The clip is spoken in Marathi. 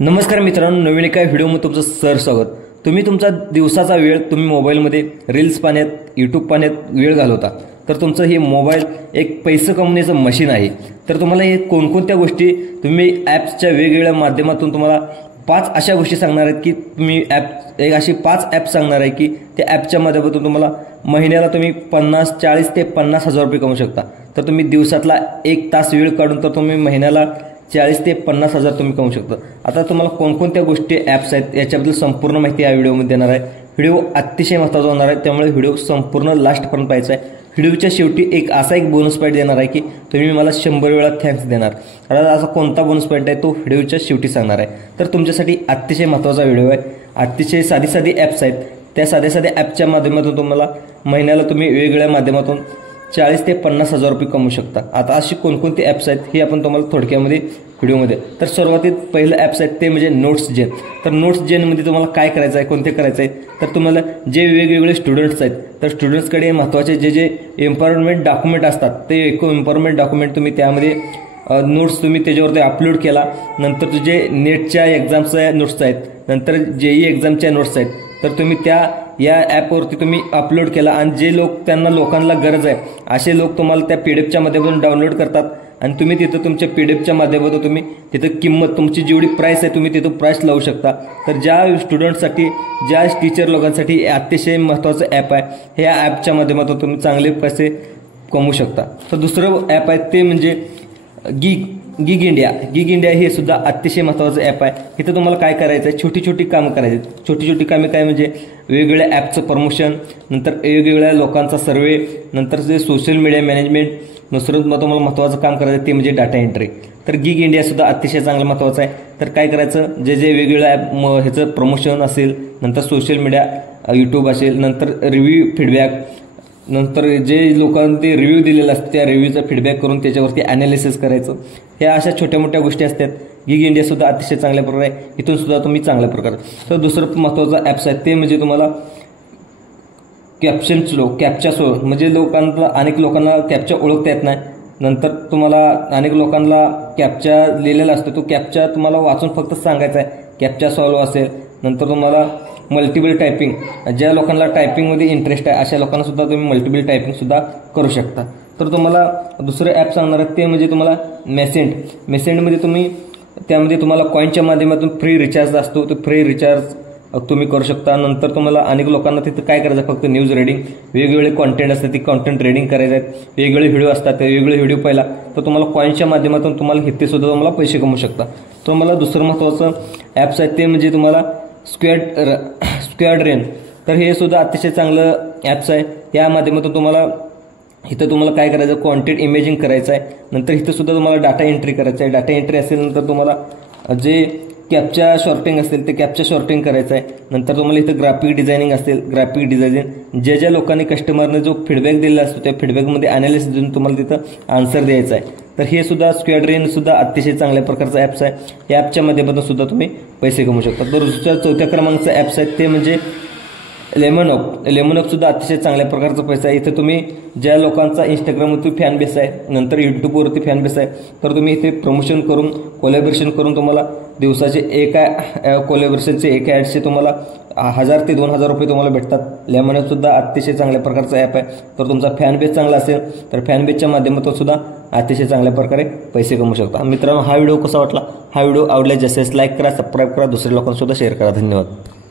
नमस्कार मित्रांनो, नवीन एका व्हिडिओमध्ये तुमचं सर स्वागत। तुम्ही तुमचा दिवसाचा वेळ तुम्ही मोबाईलमध्ये रील्स पाहण्यात, यूट्यूब पाहण्यात वेळ घालवता, तर तुमचं हे मोबाईल एक पैसे कमवण्याचं मशीन आहे। तर तुम्हाला हे कोणकोणत्या गोष्टी तुम्ही ॲप्सच्या वेगवेगळ्या माध्यमातून तुम्हाला 5 अशा गोष्टी सांगणार आहेत की तुम्ही एक अशी 5 ॲप सांगणार आहे की त्या ॲपच्या माध्यमातून तुम्हाला महिन्याला तुम्ही 40 ते 50 हजार रुपये कमवू शकता। तर तुम्ही दिवसातला 1 तास वेळ काढून तर तुम्ही महिन्याला 40 ते 50 हजार तुम्ही कमवू शकता। आता तुम्हाला कोणकोणत्या गोष्टी ॲप्स आहेत याच्याबद्दल संपूर्ण माहिती या व्हिडिओमध्ये देणार आहे। व्हिडिओ अतिशय महत्त्वाचा होणार आहे, त्यामुळे व्हिडिओ संपूर्ण लास्टपर्यंत पाहायचा आहे। व्हिडिओच्या शेवटी एक बोनस पॉईंट देणार आहे की तुम्ही मला 100 वेळा थँक्स देणार। आता असा कोणता बोनस पॉईंट आहे तो व्हिडिओच्या शेवटी सांगणार आहे। तर तुमच्यासाठी अतिशय महत्त्वाचा व्हिडिओ आहे। अतिशय साधी ॲप्स आहेत, त्या साध्या ॲपच्या माध्यमातून तुम्हाला महिन्याला तुम्ही वेगवेगळ्या माध्यमातून 40 ते 50 हजार रुपये कमवू शकता। आता अशी कोणकोणती ॲप्स आहेत हे आपण तुम्हाला थोडक्यामध्ये व्हिडिओमध्ये। तर सर्वात पहिलं ॲप्स आहेत ते म्हणजे नोट्सजेन। तर नोट्सजेनमध्ये तुम्हाला काय करायचं आहे, कोणते करायचं आहे, तर तुम्हाला जे वेगवेगळे स्टुडंट्स आहेत तर स्टुडंट्सकडे महत्त्वाचे जे इम्पॉर्टंट डॉक्युमेंट असतात ते इम्पॉर्टंट डॉक्युमेंट तुम्ही त्यामध्ये नोट्स तुम्ही त्याच्यावरती अपलोड केला। नंतर तुझे नेटच्या एक्झामच्या नोट्स आहेत, नंतर जेई एक्झामच्या नोट्स आहेत, तर तुम्ही या ॲपवरती तुम्ही अपलोड केला आणि जे लोकांना गरज आहे असे लोक तुम्हाला त्या पीडीएफच्या माध्यमातून डाउनलोड करतात आणि तुम्ही तिथं तुमच्या पीडीएफच्या माध्यमातून तुम्ही तिथं किंमत तुमची जेवढी प्राइस आहे तुम्ही तिथं प्राइस लावू शकता। तर ज्या स्टुडंटसाठी, ज्या टीचर लोकांसाठी अतिशय महत्त्वाचं ॲप आहे। ह्या ॲपच्या माध्यमातून तुम्ही चांगले पैसे कमवू शकता। तर दुसरं ॲप आहे ते म्हणजे गिग इंडिया हे सुद्धा अतिशय महत्त्वाचं ॲप आहे। इथं तुम्हाला काय करायचं आहे, छोटी कामं करायची। छोटी कामे काय म्हणजे वेगवेगळ्या ॲपचं प्रमोशन, नंतर वेगवेगळ्या लोकांचा सर्वे, नंतर जे सोशल मीडिया मॅनेजमेंट, दुसरं तुम्हाला महत्त्वाचं काम करायचं ते म्हणजे डाटा एंट्री। तर गिग इंडिया सुद्धा अतिशय चांगलं महत्त्वाचं आहे। तर काय करायचं, जे वेगवेगळ्या ॲप ह्याचं प्रमोशन असेल, नंतर सोशल मीडिया, यूट्यूब असेल, नंतर रिव्ह्यू फीडबॅक, नंतर जे लोकांनी रिव्ह्यू दिलेला असतं त्या रिव्ह्यूचा फीडबॅक करून त्याच्यावरती ॲनालिसिस करायचं। ह्या अशा छोट्या मोठ्या गोष्टी असतात। गिग इंडिया सुद्धा अतिशय चांगल्या प्रकारे आहे, इथून सुद्धा तुम्ही चांगल्या प्रकारे। तर दुसरं महत्त्वाचं ॲप्स आहे ते म्हणजे तुम्हाला कॅप्चा स्लो म्हणजे अनेक लोकांना कॅप्चा ओळखता येत नाही। नंतर तुम्हाला अनेक लोकांना कॅप्चा लिहिलेला असतो, तो कॅप्चा तुम्हाला वाचून फक्त सांगायचा आहे, कॅप्चा सॉल्व असेल। नंतर तुम्हाला मल्टिपल टायपिंग, ज्या लोकांना टायपिंगमध्ये इंटरेस्ट आहे अशा लोकांना सुद्धा तुम्ही मल्टिपल टायपिंग सुद्धा करू शकता। तर तुम्हाला दुसरं ॲप सांगणार आहे ते म्हणजे तुम्हाला मेसेंडमध्ये त्यामध्ये तुम्हाला कॉईनच्या माध्यमातून फ्री रिचार्ज असतो, तो फ्री रिचार्ज तुम्ही करू शकता। नंतर तुम्हाला अनेक लोकांना तिथं काय करायचं, फक्त न्यूज रीडिंग, वेगवेगळे कॉन्टेंट असतात ती कॉन्टेंट रीडिंग करायचे आहेत, वेगवेगळे व्हिडिओ असतात ते वेगवेगळे व्हिडिओ पाहिला तर तुम्हाला कॉईनच्या माध्यमातून तुम्हाला इथे सुद्धा तुम्हाला पैसे कमवू शकता। तुम्हाला दुसरं महत्त्वाचं ॲप्स आहे ते म्हणजे तुम्हाला स्क्वॅड रेन। तर हे सुद्धा अतिशय चांगलं ॲप्स आहे। या माध्यमातून तुम्हाला काय करायचं, कॉन्टेंट इमेजिंग करायचं आहे, नंतर इथं सुद्धा तुम्हाला डाटा एंट्री करायचं आहे। डाटा एंट्री असेल, नंतर तुम्हाला जे कॅप्चा शॉर्टिंग असेल ते कॅप्चा शॉर्टिंग करायचं आहे। नंतर तुम्हाला इथं ग्राफिक डिझायनिंग असेल, ग्राफिक डिझायनिंग ज्या लोकांनी कस्टमरने जो फीडबॅक दिलेला असतो त्या फीडबॅकमध्ये ॲनालिसिस देऊन तुम्हाला तिथं आन्सर द्यायचा आहे। तर हे सुद्धा स्क्वॅड रेन सुद्धा अतिशय चांगल्या प्रकारचा ॲप्स आहे। या ॲपच्या माध्यमातून सुद्धा तुम्ही पैसे कमवू शकता। तर चौथ्या क्रमांकाचं ॲप्स आहे ते म्हणजे लेमन सुद्धा अतिशय चांगल्या प्रकारचा पैसा आहे। इथे तुम्ही ज्या लोकांचा इंस्टाग्रामवरती फॅन बेस आहे, नंतर यूट्यूबवरती फॅन बेस आहे, तर तुम्ही इथे प्रमोशन करून कोलॅबोरेशन करून तुम्हाला दिवसाचे कोलॅबोरेशनचे एका ॲडचे तुम्हाला 1000 ते 2000 रुपये तुम्हाला भेटतात। लेमन सुद्धा अतिशय चांगल्या प्रकारचा ॲप आहे। तर तुमचा फॅन बेस चांगला असेल तर फॅन बेसच्या माध्यमातून सुद्धा अतिशय चांगल्या प्रकारे पैसे कमवू शकता। मित्रांनो, हा व्हिडिओ कसा वाटला, हा व्हिडिओ आवडल्यास जास्तीत जास्त लाईक करा, सबस्क्राईब करा, दुसऱ्या लोकांना सुद्धा शेअर करा। धन्यवाद।